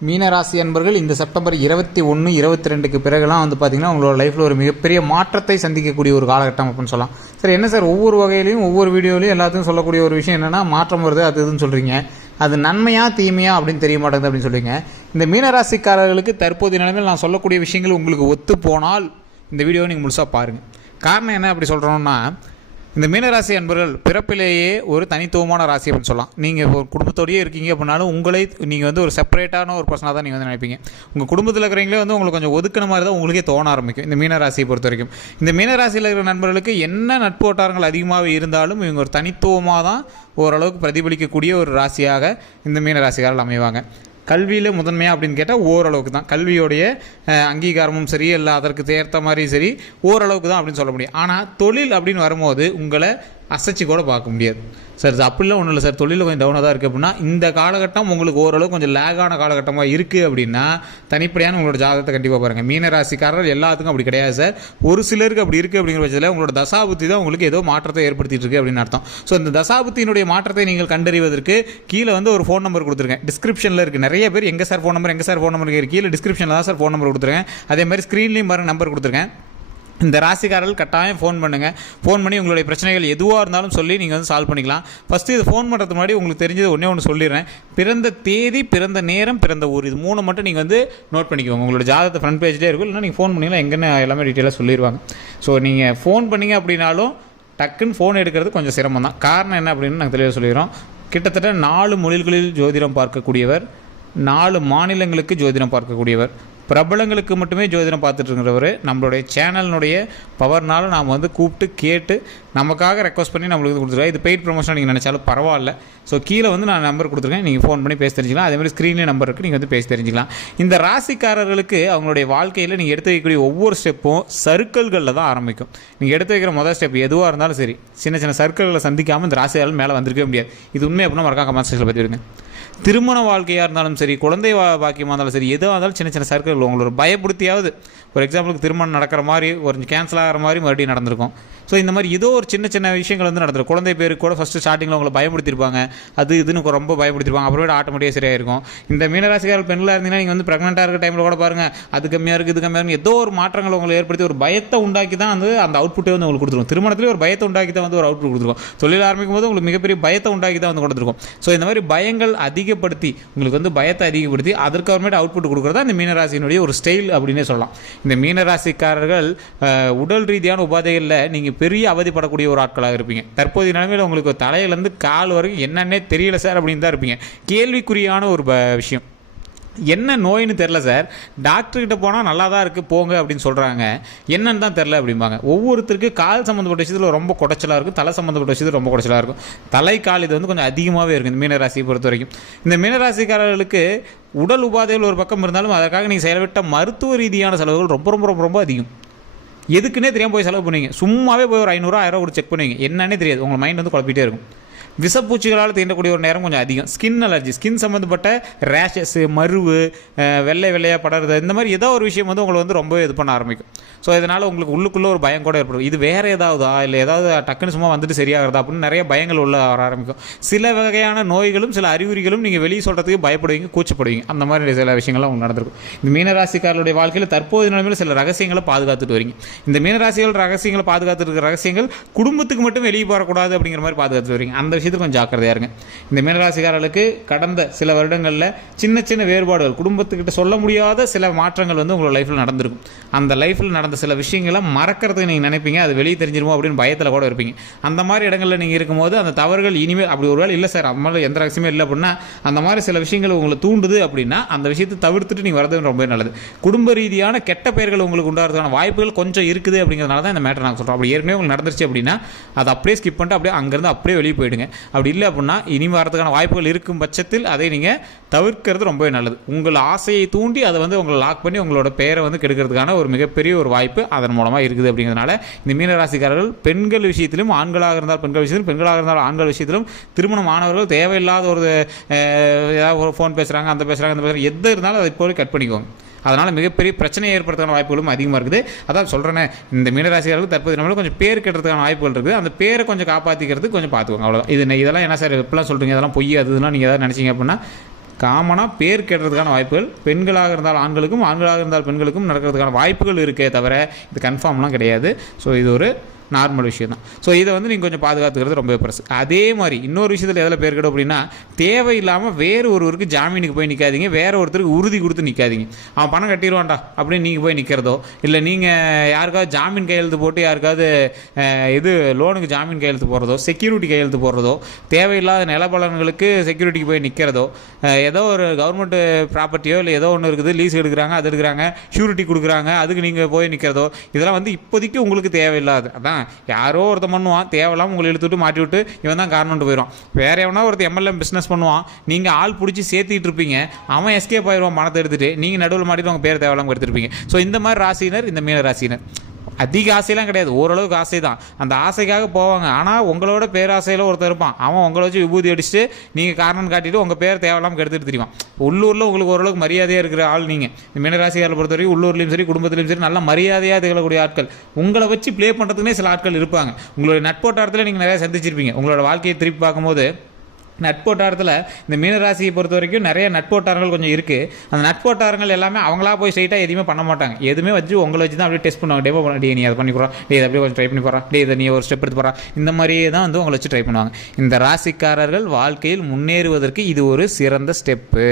மீனராசி அன்பர்கள் இந்த செப்டம்பர் இருபத்தி ஒன்று இருபத்தி ரெண்டுக்கு பிறகுலாம் வந்து பார்த்திங்கன்னா உங்களோட லைஃப்பில் ஒரு மிகப்பெரிய மாற்றத்தை சந்திக்கக்கூடிய ஒரு காலகட்டம் அப்படின்னு சொல்லலாம். சார் என்ன சார் ஒவ்வொரு வகையிலையும் ஒவ்வொரு வீடியோலையும் எல்லாத்தையும் சொல்லக்கூடிய ஒரு விஷயம் என்னென்னா மாற்றம் வருது அது இதுன்னு சொல்கிறீங்க அது நன்மையா தீமையா அப்படின்னு தெரிய மாட்டேங்குது அப்படின்னு சொல்கிறீங்க இந்த மீனராசிக்காரர்களுக்கு தற்போதைய நிலைமையில் நான் சொல்லக்கூடிய விஷயங்கள் உங்களுக்கு ஒத்து போனால் இந்த வீடியோவை நீங்கள் முழுசாக பாருங்கள் காரணம் என்ன அப்படி சொல்கிறோன்னா இந்த மீனராசி அன்பர்கள் பிறப்பிலேயே ஒரு தனித்துவமான ராசி அப்படின்னு சொல்லலாம். நீங்கள் ஒரு குடும்பத்தோடயே இருக்கீங்க அப்படின்னாலும் உங்களை நீங்கள் வந்து ஒரு செப்பரேட்டான ஒரு பர்சனாக தான் நீங்கள் வந்து நினைப்பீங்க. உங்கள் குடும்பத்தில் இருக்கிறவங்களே வந்து உங்களுக்கு கொஞ்சம் ஒதுக்கின மாதிரி தான் உங்களுக்கே தோண ஆரம்பிக்கும். இந்த மீனராசியை பொறுத்த வரைக்கும். இந்த மீனராசியில் இருக்கிற நண்பர்களுக்கு என்ன நட்பு வட்டாரங்கள் அதிகமாக இருந்தாலும் இவங்க ஒரு தனித்துவமாக தான் ஓரளவுக்கு பிரதிபலிக்கக்கூடிய ஒரு ராசியாக இந்த மீனராசிக்காரர்கள் அமைவாங்க. கல்வியில் முதன்மையாக அப்படின்னு கேட்டால் ஓரளவுக்கு தான். கல்வியோடைய அங்கீகாரமும் சரி இல்லை அதற்கு ஏற்ற மாதிரியும் சரி ஓரளவுக்கு தான் அப்படின்னு சொல்ல முடியும். ஆனால் தொழில் அப்படின்னு வரும்போது உங்களை அசைச்சு கூட பார்க்க முடியாது. சார் அப்படிலாம் ஒன்றும் இல்லை சார். தொழிலில் கொஞ்சம் டவுனாக தான் இருக்குது அப்படின்னா இந்த காலகட்டம் உங்களுக்கு ஓரளவு கொஞ்சம் லேகான காலகட்டமாக இருக்குது அப்படின்னா தனிப்படையான உங்களோட ஜாதகத்தை கண்டிப்பாக பாருங்கள் மீனராசிக்காரர் எல்லாத்துக்கும் அப்படி கிடையாது சார். ஒரு சிலருக்கு அப்படி இருக்குது அப்படிங்கிற பட்சத்தில் உங்களோட தசாபுத்தி தான் உங்களுக்கு ஏதோ மாற்றத்தை ஏற்படுத்திட்டு இருக்கு அப்படின்னு அர்த்தம். ஸோ இந்த தசாபுத்தியினுடைய மாற்றத்தை நீங்கள் கண்டறிவதற்கு கீழே வந்து ஒரு ஃபோன் நம்பர் கொடுத்துருக்கேன். டிஸ்கிரிப்ஷனில் இருக்குது நிறைய பேர் எங்கே சார் ஃபோன் நம்பர் எங்கே சார் ஃபோன் நம்பர் கீழே டிஸ்கிரிப்ஷனில் தான் சார் ஃபோன் நம்பர் கொடுத்துருக்கேன். அதே மாதிரி ஸ்க்ரீன்லேயும் பாருங்கள் நம்பர் கொடுத்துருக்கேன். இந்த ராசிக்காரர்கள் கட்டாயம் ஃபோன் பண்ணுங்கள் ஃபோன் பண்ணி உங்களுடைய பிரச்சனைகள் எதுவாக இருந்தாலும் சொல்லி நீங்கள் வந்து சால்வ் பண்ணிக்கலாம். ஃபஸ்ட்டு இது ஃபோன் பண்ணுறதுக்கு முன்னாடி உங்களுக்கு தெரிஞ்சது ஒன்றே ஒன்று சொல்லிடுறேன். பிறந்த தேதி பிறந்த நேரம் பிறந்த ஊர். இது மூணு மட்டும் நீங்கள் வந்து நோட் பண்ணிக்கோங்க. உங்களோட ஜாதகத்தை ஃப்ரண்ட் பேஜ்லேயே இருக்கும். இல்லைனா நீங்கள் ஃபோன் பண்ணிங்கன்னா எங்கன்னு எல்லாமே டீட்டெயிலாக சொல்லிடுவாங்க. ஸோ நீங்கள் ஃபோன் பண்ணிங்க அப்படின்னாலும் டக்குன்னு ஃபோன் எடுக்கிறது கொஞ்சம் சிரமம் தான். காரணம் என்ன அப்படின்னு நாங்கள் தெளிவாக சொல்லிடுறோம். கிட்டத்தட்ட நாலு மொழிகளில் ஜோதிடம் பார்க்கக்கூடியவர் நாலு மாநிலங்களுக்கு ஜோதிடம் பார்க்கக்கூடியவர். பிரபலங்களுக்கு மட்டுமே ஜோதிடம் பார்த்துட்டு இருக்கிறவர் நம்மளுடைய சேனலினுடைய பவர்னால நாம் வந்து கூப்பிட்டு கேட்டு நமக்காக ரெக்வஸ்ட் பண்ணி நம்மளுக்கு வந்து இது பெய்ட் ப்ரொமோஷன் நீங்கள் நினச்சாலும் பரவாயில்ல. ஸோ கீழே வந்து நான் நம்பர் கொடுத்துருக்கேன். நீங்கள் ஃபோன் பண்ணி பேச தெரிஞ்சுக்கலாம். அதே மாதிரி ஸ்க்ரீன்லேயே நம்பர் இருக்குது நீங்கள் வந்து பேசி தெரிஞ்சுக்கலாம். இந்த ராசிக்காரர்களுக்கு அவங்களுடைய வாழ்க்கையில் நீங்கள் எடுத்து வைக்கக்கூடிய ஒவ்வொரு ஸ்டெப்பும் சர்க்கிள்களில் தான் ஆரம்பிக்கும். நீங்கள் எடுத்து வைக்கிற முதல் ஸ்டெப் எதுவாக இருந்தாலும் சரி சின்ன சின்ன சர்க்கிள்களை சந்திக்காமல் இந்த ராசியாளர் மேலே வந்திருக்கவே முடியாது. இது உண்மை அப்படின்னா மறக்காம கமெண்ட் செக்ஷனில் பற்றி திருமண வாழ்க்கையாக இருந்தாலும் சரி குழந்தை வா- பாக்கியமாக இருந்தாலும் சரி எதுவாக இருந்தாலும் சின்ன சின்ன சர்க்கிள் உங்களோட பயப்படுத்தியாவது ஒரு எக்ஸாம்பிளுக்கு திருமணம் நடக்கிற மாதிரி ஒரு கேன்சல் ஆகிற மாதிரி மறுபடியும் நடந்திருக்கும். ஸோ இந்த மாதிரி ஏதோ ஒரு சின்ன சின்ன விஷயங்கள் வந்து நடந்திருக்கும். குழந்தை பேருக்கு கூட ஃபஸ்ட்டு ஸ்டார்டிங்கில் உங்களை பயப்படுத்திருப்பாங்க அது இதுன்னு ரொம்ப பயப்படுத்திருப்பாங்க அப்புறமேட்டு ஆட்டோமேட்டிக்காக சரியாயிருக்கும். இந்த மீனராசிக்காரர் பெண்களாக இருந்தீங்கன்னா நீங்கள் வந்து ப்ரெக்னெண்ட்டாக இருக்க டைமில் கூட பாருங்கள் அது கம்மியாக இருக்குது இது கம்மியாக இருக்குது ஏதோ ஒரு மாற்றங்களை உங்களை ஏற்படுத்தி ஒரு பயத்தை உண்டாக்கி தான் வந்து அந்த அவுட்புட்டே வந்து உங்களுக்கு கொடுத்துருக்கும் திருமணத்திலே ஒரு பயத்தை உண்டாக்கி தான் வந்து ஒரு அவுட்புட் கொடுத்துருக்கும் தொழில் ஆரம்பிக்கும் போது உங்களுக்கு மிகப்பெரிய பயத்தை உண்டாக்கி தான் வந்து கொடுத்துருக்கும். ஸோ இந்த மாதிரி பயங்கள் அதிகப்படுத்தி உங்களுக்கு வந்து பயத்தை அதிகப்படுத்தி அதற்கு அப்புறமேட்டு அவுட்புட் கொடுக்குறதா இந்த மீனராசியினுடைய ஒரு ஸ்டைல் அப்படின்னே சொல்லலாம். இந்த மீனராசிக்காரர்கள் உடல் ரீதியான உபாதைகளில் நீங்கள் பெரிய அவதிப்படக்கூடிய ஒரு ஆட்களாக இருப்பீங்க. தற்போதைய நிலைமையில் உங்களுக்கு தலையிலேருந்து கால் வரைக்கும் என்னன்னே தெரியல சார் அப்படின்னு தான் இருப்பீங்க. கேள்விக்குறியான ஒரு ப- விஷயம். என்ன நோயின்னு தெரில சார். டாக்டர்கிட்ட போனால் நல்லா தான் இருக்குது போங்க அப்படின்னு சொல்கிறாங்க என்னன்னு தான் தெரில அப்படிம்பாங்க. ஒவ்வொருத்தருக்கு கால் சம்மந்தப்பட்ட விஷயத்தில் ரொம்ப குடைச்சலாக இருக்கும். தலை சம்மந்தப்பட்ட விஷயத்தில் ரொம்ப குடைச்சலாக இருக்கும். தலை கால் இது வந்து கொஞ்சம் அதிகமாகவே இருக்கும் இந்த மீனராசியை பொறுத்த வரைக்கும். இந்த மீனராசிக்காரர்களுக்கு உடல் உபாதைகள் ஒரு பக்கம் இருந்தாலும் அதற்காக நீங்கள் செயல்பட்ட மருத்துவ ரீதியான செலவுகள் ரொம்ப ரொம்ப ரொம்ப ரொம்ப அதிகம். எதுக்குன்னே தெரியாமல் போய் செலவு பண்ணுவீங்க. சும்மாவே போய் ஒரு ஐநூறுரூவா ஆயிரம் ஒரு செக் பண்ணுவீங்க. என்னன்னே தெரியாது. உங்கள் மைண்ட் வந்து குழப்பிட்டே இருக்கும். விஷப்பூச்சிகளால் தீண்டக்கூடிய ஒரு நேரம் கொஞ்சம் அதிகம். ஸ்கின் அலர்ஜி ஸ்கின் சம்மந்தப்பட்ட ரேஷஸ் மருவு வெள்ளை வெள்ளையாக படறது இந்த மாதிரி ஏதோ ஒரு விஷயம் வந்து உங்களை வந்து ரொம்ப இது பண்ண ஆரம்பிக்கும். ஸோ இதனால் உங்களுக்கு உள்ளுக்குள்ளே ஒரு பயம் கூட ஏற்படும். இது வேறு ஏதாவதா? இல்லை ஏதாவது டக்குன்னு சும்மா வந்துட்டு சரியாகிறதா? அப்படின்னு நிறைய பயங்கள் உள்ள வர ஆரம்பிக்கும். சில வகையான நோய்களும் சில அறிகுறிகளும் நீங்கள் வெளியே சொல்கிறதுக்கு பயப்படுவீங்க கூச்சப்படுவீங்க. அந்த மாதிரி சில விஷயங்கள்லாம் உங்களுக்கு நடந்திருக்கும். இந்த மீனராசிக்காரருடைய வாழ்க்கையில் தற்போது நிலைமையில் சில ரகசியங்களை பாதுகாத்துட்டு வரீங்க. இந்த மீனராசிகள் ரகசியங்களை பாதுகாத்துட்டு இருக்கிற ரகசியங்கள் குடும்பத்துக்கு மட்டும் வெளியே போகக்கூடாது அப்படிங்கிற மாதிரி பாதுகாத்துட்டு வரீங்க. அந்த விஷயம் விஷயத்தில் கொஞ்சம் ஜாக்கிரதையா இருங்க. இந்த மீனராசிக்காரர்களுக்கு கடந்த சில வருடங்களில் சின்ன சின்ன வேறுபாடுகள் குடும்பத்துக்கிட்ட சொல்ல முடியாத சில மாற்றங்கள் வந்து உங்களோட லைஃப்பில் நடந்திருக்கும். அந்த லைஃப்பில் நடந்த சில விஷயங்களை மறக்கிறதுக்கு நீங்கள் நினைப்பீங்க. அது வெளியே தெரிஞ்சிருமோ அப்படின்னு பயத்தில் கூட இருப்பீங்க. அந்த மாதிரி இடங்களில் நீங்கள் இருக்கும்போது அந்த தவறுகள் இனிமேல் அப்படி ஒருவேளை இல்லை சார் அந்த மாதிரி எந்த ரகசியமே இல்லை அப்படின்னா அந்த மாதிரி சில விஷயங்கள் உங்களை தூண்டுது அப்படின்னா அந்த விஷயத்தை தவிர்த்துட்டு நீங்கள் வரது ரொம்ப நல்லது. குடும்ப ரீதியான கெட்ட பெயர்கள் உங்களுக்கு உண்டாகிறதுக்கான வாய்ப்புகள் கொஞ்சம் இருக்குது அப்படிங்கிறதுனால தான் இந்த மேட்டர் நான் சொல்கிறோம் அப்படி ஏற்கனவே உங்களுக்கு நடந்துருச்சு அப்படின்னா அதை அப்படியே ஸ்கிப் பண்ணிட்டு அப்படியே அங்கேருந்து அப்படியே வெளியே போயிடுங்க. அப்படி இல்லை அப்படின்னா இனி வரதுக்கான வாய்ப்புகள் இருக்கும் பட்சத்தில் அதை நீங்கள் தவிர்க்கிறது ரொம்பவே நல்லது. உங்கள் ஆசையை தூண்டி அதை வந்து உங்களை லாக் பண்ணி உங்களோட பெயரை வந்து கெடுக்கிறதுக்கான ஒரு மிகப்பெரிய ஒரு வாய்ப்பு அதன் மூலமாக இருக்குது அப்படிங்கிறதுனால இந்த மீனராசிக்காரர்கள் பெண்கள் விஷயத்திலும் ஆண்களாக இருந்தால் பெண்கள் விஷயத்திலும் பெண்களாக இருந்தால் ஆண்கள் விஷயத்திலும் திருமணம் ஆனவர்கள் தேவையில்லாத ஒரு ஏதாவது ஒரு ஃபோன் பேசுகிறாங்க அந்த பேசுகிறாங்க அந்த பேசுகிறாங்க எது இருந்தாலும் அதை இப்போ கட் பண்ணிக்கோங்க. அதனால் மிகப்பெரிய பிரச்சனையை ஏற்படுறதுக்கான வாய்ப்புகளும் அதிகமாக இருக்குது. அதான் சொல்கிறேன் இந்த மீனராசிகளுக்கு தற்போது நம்மளும் கொஞ்சம் பேர் கெட்டுறதுக்கான வாய்ப்புகள் இருக்குது. அந்த பேரை கொஞ்சம் காப்பாற்றிக்கிறதுக்கு கொஞ்சம் பார்த்துக்கோங்க அவ்வளோதான் இது இதெல்லாம் என்ன சார் இப்படிலாம் சொல்கிறீங்க இதெல்லாம் பொய் அது இதெல்லாம் நீங்கள் ஏதாவது நினச்சிங்க அப்படின்னா காமனாக பேர் கேட்டுறதுக்கான வாய்ப்புகள் பெண்களாக இருந்தால் ஆண்களுக்கும் ஆண்களாக இருந்தால் பெண்களுக்கும் நடக்கிறதுக்கான வாய்ப்புகள் இருக்கே தவிர இது கன்ஃபார்ம்லாம் கிடையாது. ஸோ இது ஒரு நார்மல் விஷயம் தான். ஸோ இதை வந்து நீங்கள் கொஞ்சம் பாதுகாத்துக்கிறது ரொம்ப பெருசு. அதே மாதிரி இன்னொரு விஷயத்தில் எதில் பேர் கெடும் அப்படின்னா தேவையில்லாமல் வேறு ஒருவருக்கு ஜாமீனுக்கு போய் நிற்காதீங்க வேறு ஒருத்தருக்கு உறுதி கொடுத்து நிற்காதீங்க அவன் பணம் கட்டிடுவான்டா அப்படின்னு நீங்கள் போய் நிற்கிறதோ இல்லை நீங்கள் யாருக்காவது ஜாமீன் கையெழுத்து போட்டு யாருக்காவது இது லோனுக்கு ஜாமீன் கையெழுத்து போடுறதோ செக்யூரிட்டி கையெழுத்து போடுறதோ தேவையில்லாத நிலபலன்களுக்கு செக்யூரிட்டிக்கு போய் நிற்கிறதோ ஏதோ ஒரு கவர்மெண்ட் ப்ராப்பர்ட்டியோ இல்லை ஏதோ ஒன்று இருக்குது லீஸ் எடுக்கிறாங்க அது எடுக்கிறாங்க ஷூரிட்டி கொடுக்குறாங்க அதுக்கு நீங்கள் போய் நிற்கிறதோ இதெல்லாம் வந்து இப்போதைக்கு உங்களுக்கு தேவையில்லாது. அதான் யாரோ ஒருத்தன் பண்ணுவான் தேவையில்லாமல் உங்களை இழுத்துட்டு மாட்டி விட்டு இவன் தான் காரணம்ட்டு போயிடும் வேற எவனா ஒருத்தர் எம்எல்ஏ பிஸ்னஸ் பண்ணுவான் நீங்கள் ஆள் பிடிச்சி சேர்த்திட்டு இருப்பீங்க அவன் எஸ்கேப் ஆயிடுவான் பணத்தை எடுத்துட்டு நீங்கள் நடுவில் மாட்டிட்டு உங்கள் பேர் தேவையில்லாமல் எடுத்துருப்பீங்க. ஸோ இந்த மாதிரி ராசினர் இந்த மீன ராசினர் அதிக ஆசையெல்லாம் கிடையாது. ஓரளவுக்கு ஆசை தான் அந்த ஆசைக்காக போவாங்க. ஆனால் உங்களோட பேராசையில் ஒருத்தர் இருப்பான். அவன் உங்களை வச்சு விபூதி அடிச்சுட்டு நீங்கள் காரணம் காட்டிட்டு உங்கள் பேர் தேவையில்லாமல் கெடுத்துட்டு தெரியுமா உள்ளூரில் உங்களுக்கு ஓரளவுக்கு மரியாதையாக இருக்கிற ஆள் நீங்கள் இந்த பொறுத்த வரைக்கும் உள்ளூர்லேயும் சரி குடும்பத்துலையும் சரி நல்ல மரியாதையாக திகழக்கூடிய ஆட்கள். உங்களை வச்சு ப்ளே பண்ணுறதுக்குனே சில ஆட்கள் இருப்பாங்க. உங்களுடைய நட்போட்டாரத்தில் நீங்கள் நிறையா சந்திச்சிருப்பீங்க. உங்களோட வாழ்க்கையை திருப்பி பார்க்கும்போது நட்போட்டாரத்தில் இந்த மீனராசியை பொறுத்த வரைக்கும் நிறைய நட்போட்டாரங்கள் கொஞ்சம் இருக்குது அந்த நட்போட்டாரங்கள் எல்லாமே அவங்களா போய் ஸ்ட்ரைட்டாக எதுவுமே பண்ண மாட்டாங்க. எதுவுமே வச்சு உங்களை வச்சு தான் அப்படியே டெஸ்ட் பண்ணுவாங்க. டேவோ பண்ண டே நீ அதை பண்ணி போகிறா டே இதை அப்படியே கொஞ்சம் ட்ரை பண்ணி போகிறா டே இதை நீ ஒரு ஸ்டெப் எடுத்து போகிறா இந்த மாதிரியே தான் வந்து உங்களை வச்சு ட்ரை பண்ணுவாங்க. இந்த ராசிக்காரர்கள் வாழ்க்கையில் முன்னேறுவதற்கு இது ஒரு சிறந்த ஸ்டெப்பு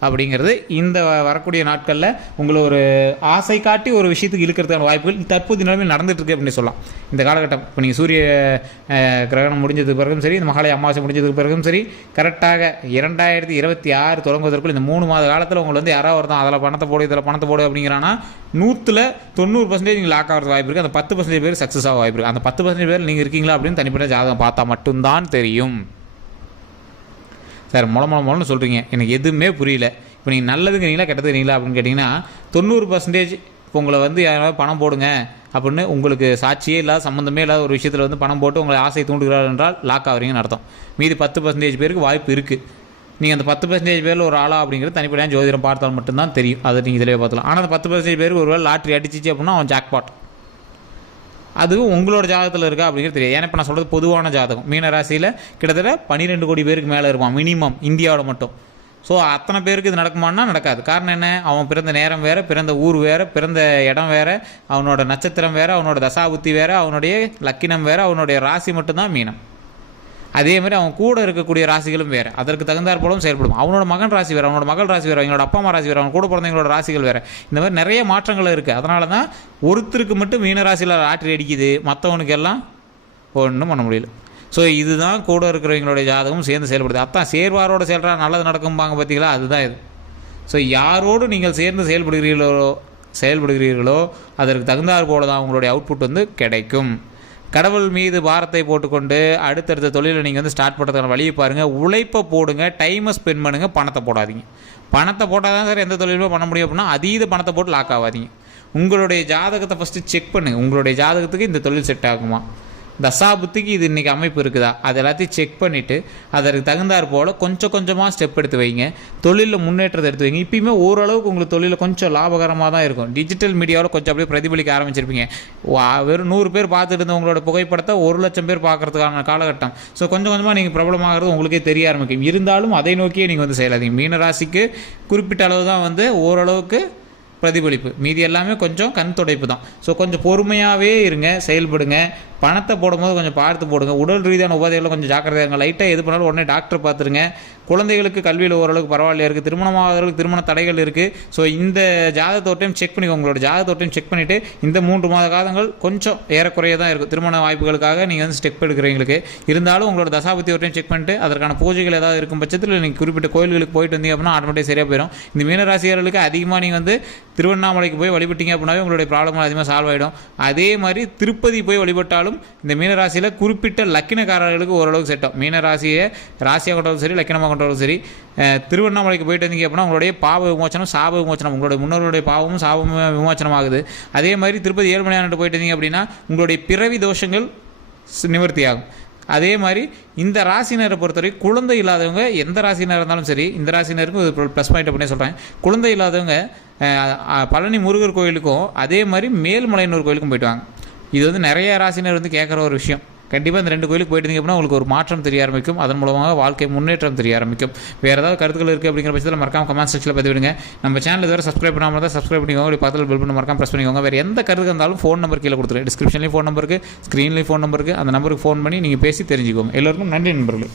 அப்படிங்கிறது இந்த வ- வரக்கூடிய நாட்களில் உங்களை ஒரு ஆசை காட்டி ஒரு விஷயத்துக்கு இழுக்கிறதுக்கான வாய்ப்புகள் தற்போது நிலைமை நடந்துட்டுருக்கு அப்படின்னு சொல்லலாம். இந்த காலகட்டம் இப்போ நீங்கள் சூரிய கிரகணம் முடிஞ்சதுக்கு பிறகும் சரி இந்த மகாலய அமாவாசை முடிஞ்சதுக்கு பிறகும் சரி கரெக்டாக இரண்டாயிரத்தி இருபத்தி ஆறு தொடங்குவதற்குள் இந்த மூணு மாத காலத்தில் உங்களை வந்து யாராவது ஒருத்தன் அதில் பணத்தை போடு இதில் பணத்தை போடு அப்படிங்கிறான்னா நூற்றில் தொண்ணூறு பர்சன்டேஜ் நீங்கள் லாக் ஆகிறது வாய்ப்பு இருக்குது அந்த பத்து பர்சன்டேஜ் பேர் சக்ஸஸ் ஆக வாய்ப்பு இருக்குது அந்த பத்து பர்சன்டேஜ் பேர் நீங்கள் இருக்கீங்களா அப்படின்னு தனிப்பட்ட ஜாதகம் பார்த்தா மட்டும்தான் தெரியும். சார் முள முள முளன்னு சொல்கிறீங்க எனக்கு எதுவுமே புரியல. இப்போ நீங்கள் நல்லதுங்கிறீங்களா கெட்டதுங்கிறீங்களா அப்படின்னு கேட்டிங்கன்னா தொண்ணூறு பர்சன்டேஜ் இப்போ உங்களை வந்து யாராவது பணம் போடுங்க அப்படின்னு உங்களுக்கு சாட்சியே இல்லாத சம்மந்தமே இல்லாத ஒரு விஷயத்தில் வந்து பணம் போட்டு உங்களை ஆசை தூண்டுகிறார் என்றால் லாக் ஆகிறீங்கன்னு அர்த்தம். மீதி பத்து பர்சன்டேஜ் பேருக்கு வாய்ப்பு இருக்குது நீங்கள் அந்த பத்து பர்சன்டேஜ் பேரில் ஒரு ஆளா அப்படிங்கிறது தனிப்படையாக ஜோதிடம் பார்த்தால் மட்டும்தான் தெரியும். அதை நீங்கள் இதிலே பார்த்துக்கலாம். ஆனால் அந்த பத்து பர்சன்டேஜ் பேருக்கு ஒரு வேளை லாட்ரி அடிச்சிச்சு அப்படின்னா அவன் ஜாக்பாட் அதுவும் உங்களோட ஜாதகத்தில் இருக்கா அப்படிங்கிறது தெரியாது. ஏன்னா இப்போ நான் சொல்கிறது பொதுவான ஜாதகம். மீன ராசியில் கிட்டத்தட்ட பன்னிரெண்டு கோடி பேருக்கு மேலே இருப்பான் மினிமம் இந்தியாவோட மட்டும். ஸோ அத்தனை பேருக்கு இது நடக்குமான்னா நடக்காது. காரணம் என்ன? அவன் பிறந்த நேரம் வேறு பிறந்த ஊர் வேறு பிறந்த இடம் வேறு அவனோட நட்சத்திரம் வேறு அவனோட தசாபுத்தி வேறு அவனுடைய லக்கினம் வேறு அவனுடைய ராசி மட்டும்தான் மீனம். அதே மாதிரி அவன் கூட இருக்கக்கூடிய ராசிகளும் வேறு. அதற்கு தகுந்தாற் போலவும் செயல்படும். அவனோட மகன் ராசி வேறு அவனோட மகள் ராசி வேறு அவங்களோட அப்பா அம்மா ராசி வேறு அவன் கூட பிறந்தவங்களோட ராசிகள் வேறு. இந்த மாதிரி நிறைய மாற்றங்கள் இருக்குது அதனால தான் ஒருத்தருக்கு மட்டும் மீன ராசியில் ஆற்றி அடிக்குது. மற்றவனுக்கு எல்லாம் ஒன்றும் பண்ண முடியல. ஸோ இதுதான் கூட இருக்கிறவங்களுடைய ஜாதகம் சேர்ந்து செயல்படுது. அதான் சேர்வாரோட செயல்றா நல்லது நடக்கும்பாங்க பார்த்தீங்களா அதுதான் இது. ஸோ யாரோடு நீங்கள் சேர்ந்து செயல்படுகிறீர்களோ செயல்படுகிறீர்களோ அதற்கு தகுந்தாற் போல தான் அவங்களுடைய அவுட்புட் வந்து கிடைக்கும். கடவுள் மீது பாரத்தை போட்டுக்கொண்டு அடுத்தடுத்த தொழிலை நீங்கள் வந்து ஸ்டார்ட் பண்ணுறதுக்கான வழியை பாருங்கள் உழைப்பை போடுங்க டைமை ஸ்பெண்ட் பண்ணுங்கள் பணத்தை போடாதீங்க. பணத்தை போட்டால் தான் சார் எந்த தொழிலுமே பண்ண முடியும் அப்படின்னா அதீத பணத்தை போட்டு லாக் ஆகாதீங்க. உங்களுடைய ஜாதகத்தை ஃபஸ்ட்டு செக் பண்ணுங்கள் உங்களுடைய ஜாதகத்துக்கு இந்த தொழில் செட் ஆகுமா? தசாபுத்திக்கு இது இன்றைக்கி அமைப்பு இருக்குதா? அது எல்லாத்தையும் செக் பண்ணிவிட்டு அதற்கு தகுந்தாற் போல் கொஞ்சம் கொஞ்சமாக ஸ்டெப் எடுத்து வைங்க. தொழிலில் முன்னேற்றத்தை எடுத்து வைங்க. இப்பயுமே ஓரளவுக்கு உங்களுக்கு தொழிலில் கொஞ்சம் லாபகரமாக தான் இருக்கும். டிஜிட்டல் மீடியாவில் கொஞ்சம் அப்படியே பிரதிபலிக்க ஆரம்பிச்சிருப்பீங்க. வெறும் நூறு பேர் பார்த்துட்டு இருந்தவங்களோட புகைப்படத்தை ஒரு லட்சம் பேர் பார்க்கறதுக்கான காலகட்டம். ஸோ கொஞ்சம் கொஞ்சமாக நீங்கள் பிரபலமாகிறது உங்களுக்கே தெரிய ஆரம்பிக்கும். இருந்தாலும் அதை நோக்கியே நீங்கள் வந்து செய்யலாதீங்க மீனராசிக்கு குறிப்பிட்ட அளவு தான் வந்து ஓரளவுக்கு பிரதிபலிப்பு. மீதி எல்லாமே கொஞ்சம் கண் துடைப்பு தான். ஸோ கொஞ்சம் பொறுமையாகவே இருங்க செயல்படுங்க. பணத்தை போடும்போது கொஞ்சம் பார்த்து போடுங்க. உடல் ரீதியான உபாதைகளை கொஞ்சம் ஜாக்கிரதையாக இருங்க. லைட்டாக எது பண்ணாலும் உடனே டாக்டர் பார்த்துருங்க. குழந்தைகளுக்கு கல்வியில் ஓரளவுக்கு பரவாயில்லையா இருக்குது திருமணமாகிறவர்களுக்கு திருமண தடைகள் இருக்குது ஸோ இந்த ஜாதகத்தோட்டையும் செக் பண்ணிக்கோங்க உங்களோட ஜாதகத்தோட்டையும் செக் பண்ணிவிட்டு இந்த மூன்று மாத காலங்கள் கொஞ்சம் ஏறக்குறைய தான் இருக்கும். திருமண வாய்ப்புகளுக்காக நீங்கள் வந்து ஸ்டெப் எடுக்கிறீங்களுக்கு. இருந்தாலும் உங்களோட தசாபத்தியோட்டையும் செக் பண்ணிட்டு அதற்கான பூஜைகள் ஏதாவது இருக்கும் பட்சத்தில் நீங்கள் குறிப்பிட்ட கோயில்களுக்கு போயிட்டு வந்தீங்க அப்படின்னா ஆட்டோமேட்டிக் சரியாக போயிடும் இந்த மீனராசியர்களுக்கு அதிகமாக நீங்கள் வந்து திருவண்ணாமலைக்கு போய் வழிபட்டீங்க அப்படின்னாவே உங்களுடைய ப்ராப்ளம் அதிகமாக சால்வ் ஆகிடும் அதே மாதிரி திருப்பதி போய் வழிபட்டாலும் இந்த மீனராசியில் குறிப்பிட்ட லக்கினக்காரர்களுக்கு ஓரளவுக்கு செட்டும் மீனராசியை ராசியாக கொண்டாலும் சரி லக்கினமாக கொண்டவரும் சரி திருவண்ணாமலைக்கு போயிட்டு வந்தீங்க அப்படின்னா உங்களுடைய பாவ விமோச்சனம் சாப விமோச்சனம் உங்களுடைய முன்னோருடைய பாவமும் சாபமும் விமோச்சனம் ஆகுது அதே மாதிரி திருப்பதி ஏழுமலையான்ட்டு போயிட்டு வந்தீங்க அப்படின்னா உங்களுடைய பிறவி தோஷங்கள் நிவர்த்தியாகும். நிவர்த்தி ஆகும் அதே மாதிரி இந்த ராசினரை பொறுத்தவரை குழந்தை இல்லாதவங்க எந்த ராசினர் இருந்தாலும் சரி இந்த ராசினருக்கும் ஒரு ப்ளஸ் பாயிண்ட் அப்படின்னே சொல்கிறேன் குழந்தை இல்லாதவங்க பழனி முருகர் கோயிலுக்கும் அதே மாதிரி மேல்மலையனூர் கோயிலுக்கும் போயிட்டு வாங்க. இது வந்து நிறைய ராசினர் வந்து கேட்குற ஒரு விஷயம். கண்டிப்பாக இந்த ரெண்டு கோயிலுக்கு போயிட்டு இருந்தீங்க அப்படின்னா உங்களுக்கு ஒரு மாற்றம் தெரிய ஆரம்பிக்கும். அதன் மூலமாக வாழ்க்கை முன்னேற்றம் தெரிய ஆரம்பிக்கும். வேறு ஏதாவது கருத்துக்கள் இருக்குது அப்படிங்கிற பட்சத்தில் மறக்காம கமெண்ட் செக்ஷனில் பதிவிடுங்க. நம்ம சேனல் இதுவரை சப்ஸ்கிரைப் பண்ணாமல் தான் சப்ஸ்கிரைப் பண்ணிக்கோங்க. அப்படி பார்த்து பில் பண்ணி மறக்காம ப்ரெஸ் பண்ணிக்கோங்க. வேறு எந்த கருத்து இருந்தாலும் ஃபோன் நம்பர் கீழே கொடுத்துருக்கேன் டிஸ்கிரிப்ஷன்லேயும் ஃபோன் நம்பருக்கு ஸ்க்ரீன்லேயும் ஃபோன் நம்பருக்கு அந்த நம்பருக்கு ஃபோன் பண்ணி நீங்கள் பேசி தெரிஞ்சுக்கோங்க. எல்லோருக்கும் நன்றி நண்பர்களே.